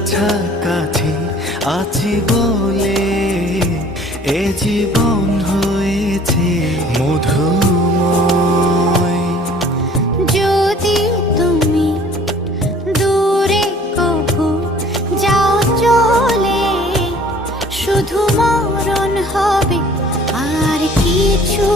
কাছাকাছি আছি বলে এ জীবন হয়েছে মধুময়। যদি তুমি দূরে কভু যাও চলে, শুধু মরণ হবে আর কিছু